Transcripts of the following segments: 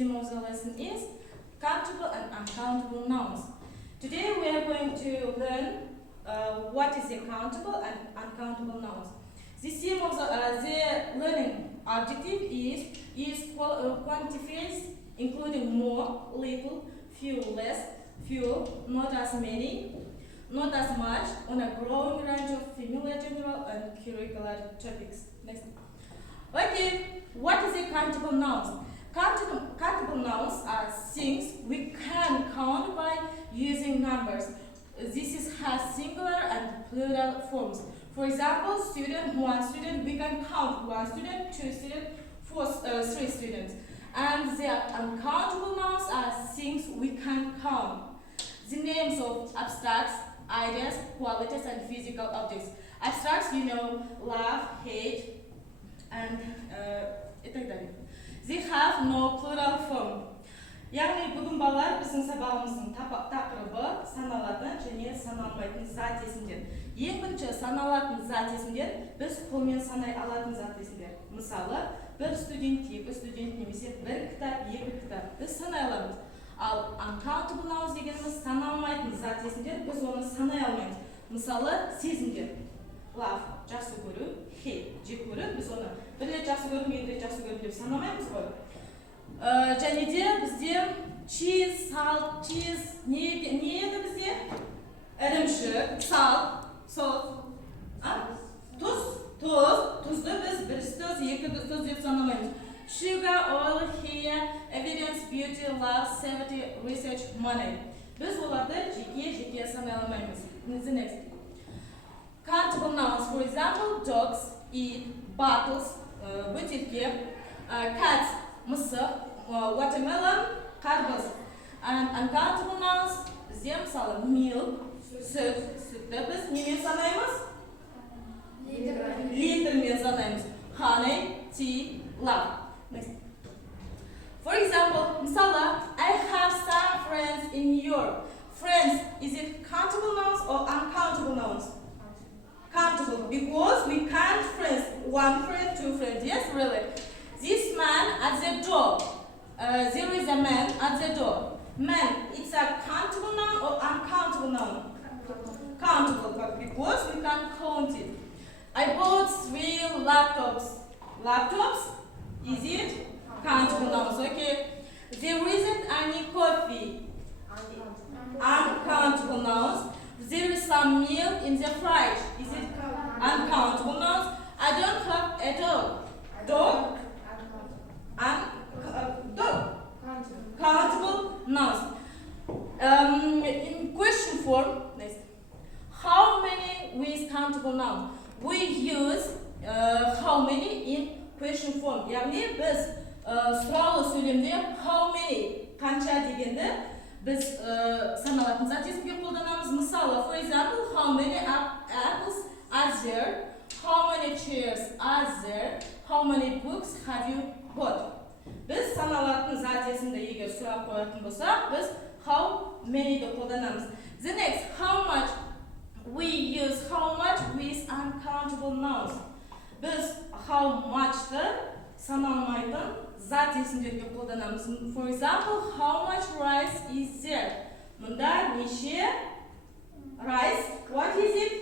theme of the lesson is countable and uncountable nouns. Today we are going to learn what is the countable and uncountable nouns. The theme of the learning objective is quantifies, including more, little, few, less, few, not as many, not as much, on a growing range of familiar, general, and curricular topics. Next. Okay, what is a countable nouns? Countable nouns are things we can count by using numbers. This has singular and plural forms. For example, student, one student, we can count one student, two students, three students. And the uncountable nouns are things we can count. The names of abstracts, ideas, qualities, and physical objects. Abstracts, you know, love, hate, and they have no plural form. Яғни бүгін балалар біздің сабағымыздың тақырыбы саналатын және саналмайтын зат есімдер. Ең бірінші саналатын зат есімдер біз қолмен санай алатын зат есімдер. Мысалы, бір студент, екі студент немесе бір кітап, екі кітап біз санай аламыз. Ал uncountable nouns дегеніміз саналмайтын зат есімдер, біз оны санай алмаймыз. Мысалы, сезімдер. Love, жақсы көру, hate, жек көру, біз оны бір рет жақсы көрдім, екі рет жақсы көрдім деп санамаймыз ғой. Және де бізде cheese, salt, cheese, не еді бізде? Ірімшік, salt, тұзды біз бір тұз, екі тұз деп санамаймыз. Sugar, oil, hair, evidence, beauty, love, safety, research, money. Біз оларды жеке санай алмаймыз. The next. Countable nouns, for example, dogs, eat, bottles, бөтелке, cats, мысық, watermelon, қарбыз. And uncountable nouns, бізде мысалы milk, сүтті біз немен санаймыз? Литрмен санаймыз. Honey, tea, love. Next. For example, мысалы, I have some friends in Europe. Friends, is it countable nouns or uncountable nouns? Countable, because we count friends. One friend, two friends. Yes, really. This man at the door. There is a man at the door. Man, it's a countable noun or uncountable noun? Countable, because we can count it. I bought 3 laptops. Laptops? Is it countable nouns? Okay. There isn't any coffee. Uncountable nouns. There is some milk in the fridge. Is it uncountable nouns? I don't have a dog. Dog? Dog. Countable nouns. In question form, how many with countable nouns? We use how many in question form. Yani biz сұраулы сөйлемде how many қанша дегенді біз саналатын зат есімге қолданамыз. Мысалы, for example, how many apples are there? How many chairs are there? How many books have you bought? Біз саналатын зат есімді егер сұрақ қоятын болсақ, біз how many-ді қолданамыз. The next, how much? We use how much with uncountable nouns. Біз how much-ты саналмайтын зат есімдерге қолданамыз. For example, how much rice is there? Мұнда неше rice? What is it?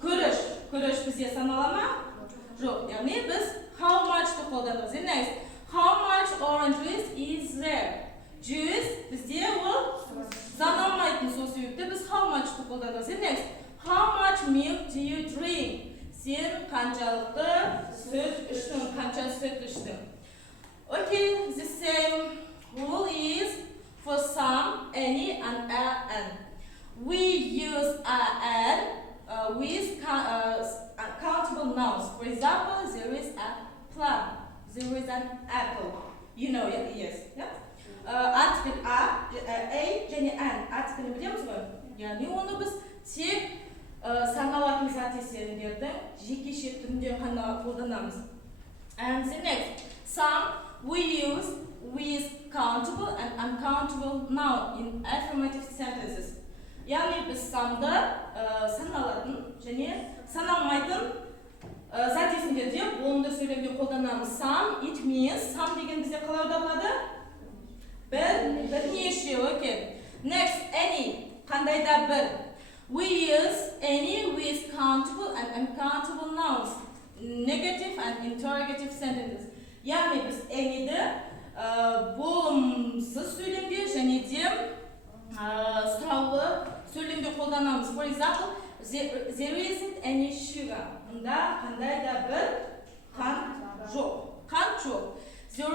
Күріш. Күріш бізде санала ма? Жоқ. Яғни біз how much-ты қолданамыз. The next, how much orange juice is there? Juice бізде ол саналмайтын, сол себепті біз how much-ты қолданамыз. The next, how much milk do you drink? Сен қаншалықты сүт іштің, қанша сүт іштің. Okay, the same rule is for some, any, and an. We use an with countable nouns. For example, there is a plum, there is an apple. You know it, yes. Yeah? Article a және an. Article білеміз ғой? Яғни оны біз тек саналатын зат есімдердің жекеше түрінде ғана қолданамыз. And the next, some we use with countable and uncountable noun in affirmative sentences. Яғни біз санды саналатын және саналмайтын зат есімдерде болымды сөйлемде қолданамыз. қолданамыз. Some, it means, some деген бізде қалай аударылады? Бірнеше, okay. Next, any, қандай да бір. We use any with countable and uncountable nouns, negative and interrogative sentences. Яғни біз any'ді болымсыз сөйлемде және де сұраулы сөйлемде қолданамыз. For example, there isn't any sugar. Мұнда қандай да бір қант жоқ. Қант жоқ. There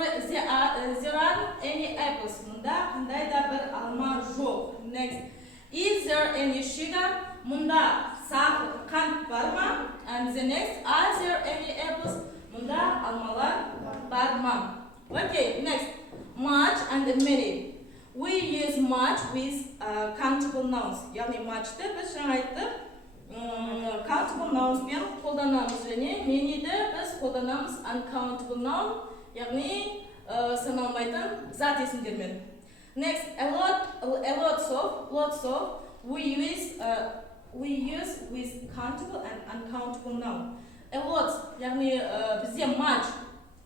aren't any apples. Мұнда қандай да бір алма жоқ. Next. Is there any sugar? Мұнда қант бар ма? And the next. Are there any apples? Мұнда алмалар бар ма? Okay, next. Much and many. We use much with countable nouns. Яғни much'ты біз жаңа айттық. Countable nouns пен қолданамыз және many'ді біз қолданамыз uncountable noun. Яғни саналмайтын зат есімдермен. Next, lots of we use with countable and uncountable noun. A lot, яғни бізде much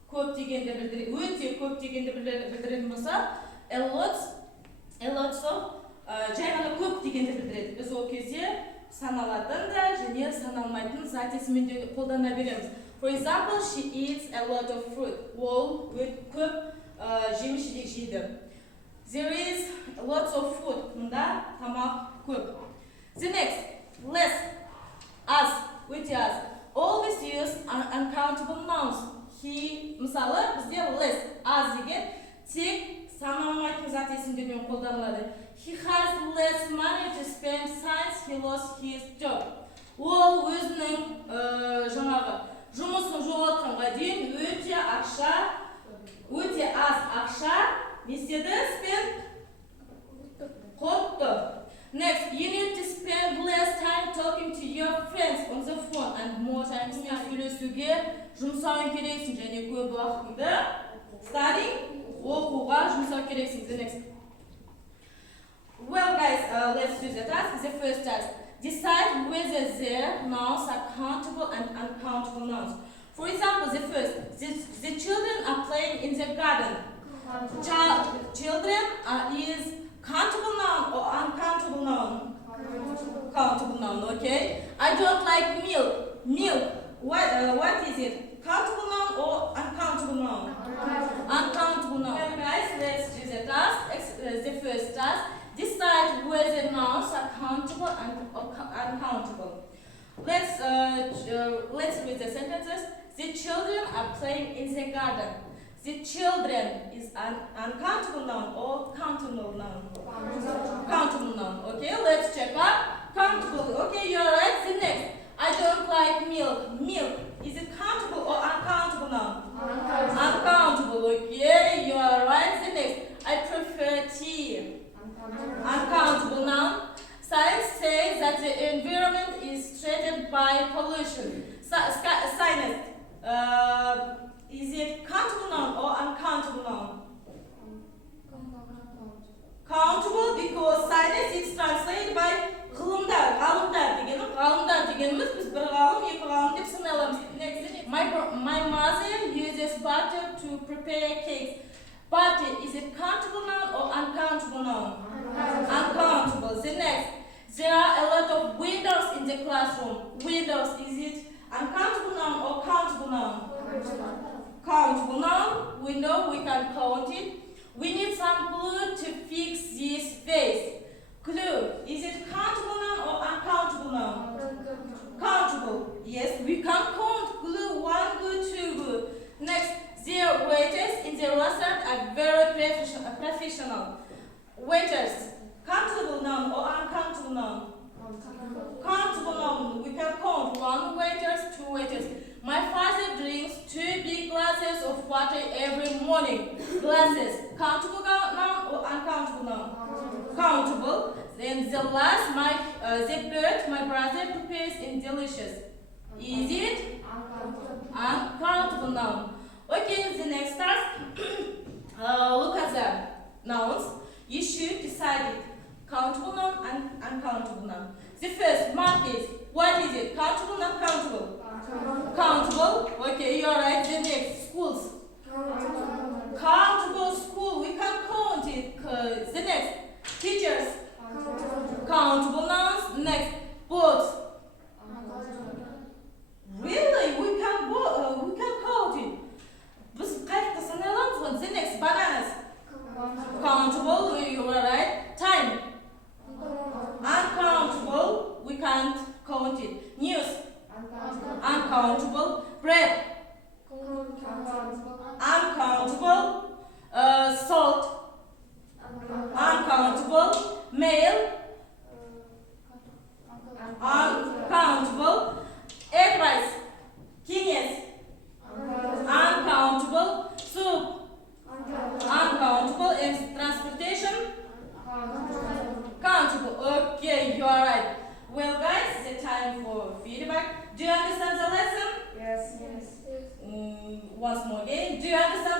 көп дегенді білдіреді, өте көп дегенді білдіретін болса, a lots of жай ғана көп дегенді білдіреді. Біз ол кезде саналатын да және саналмайтын зат есіммен де қолдана береміз. For example, she eats a lot of fruit. Ол көп жеміс-жидек жейді. There is lots of food. Мұнда тамақ көп. The next, less, as, өте аз. Always use uncountable nouns. He, мысалы, бізде less, аз деген тек саналмайтын зат есімдермен қолданылады. He has less money to spend since he lost his job. Ол өзінің жаңағы жұмысын жоғалтқанға дейін өте аз ақша не істеді? Құртты. Next, you need to spend less time talking to your friends on the phone and more time сөйлесуге жұмсауың керексің және көп уақытыңды studying, оқуға жұмсау керексің. The next. Well, guys, let's do the task. The first task. Decide whether the nouns are countable and uncountable nouns. For example, the first, the children are playing in the garden. Children is countable noun or uncountable noun? Countable noun, okay. I don't like milk. Milk, what is it? Countable noun or uncountable noun? Uncountable noun. Okay, guys, let's do the task. The first task. Decide whether nouns are countable and uncountable. Let's read the sentences. The children are playing in the garden. The children is an uncountable noun or countable noun? Countable noun. Okay, let's check out. Countable. Okay, you're right. The next. I don't like milk. Milk. Is it countable or uncountable noun? Uncountable. Okay, you are right. The next. I prefer tea. Uncountable noun. Science says that the environment is threatened by pollution. Science. Is it countable noun or uncountable noun? Countable because science is translated by ғылымдар. Ғалымдар дегеніміз біз бір ғалым, екі ғалым деп санай аламыз. Next, my mother uses butter to prepare cakes. Butter, is it countable noun or uncountable noun? Uncountable. The next, there are a lot of windows in the classroom. Windows, is it uncountable noun or countable noun? Countable noun. Window, we can count it. We need some glue to fix this vase. Glue, is it countable noun or uncountable noun? Countable. Yes, we can count glue. 1 glue, 2 glue. Next, the waiters in the restaurant are very professional. Waiters, countable noun or uncountable noun? Countable noun. We can count 1 waiters, 2 waiters. My father drinks 2 big glasses of water every morning. Glasses, countable noun or uncountable noun? Countable. Then the last, the bird my brother prepares is delicious. Is it? Uncountable noun. Okay, the next task. Look at the nouns. You should decide it. Countable noun and uncountable noun. The first, market. What is it? Countable, not countable? Countable. Okay, you are right. The next, uncountable, bread, uncountable, salt, uncountable, male, uncountable, advice, kines, uncountable, soup, uncountable, and transportation, countable. Okay, you are right. Well, guys, the time for feedback. Do you understand the lesson? Yes. Once more again. Do you understand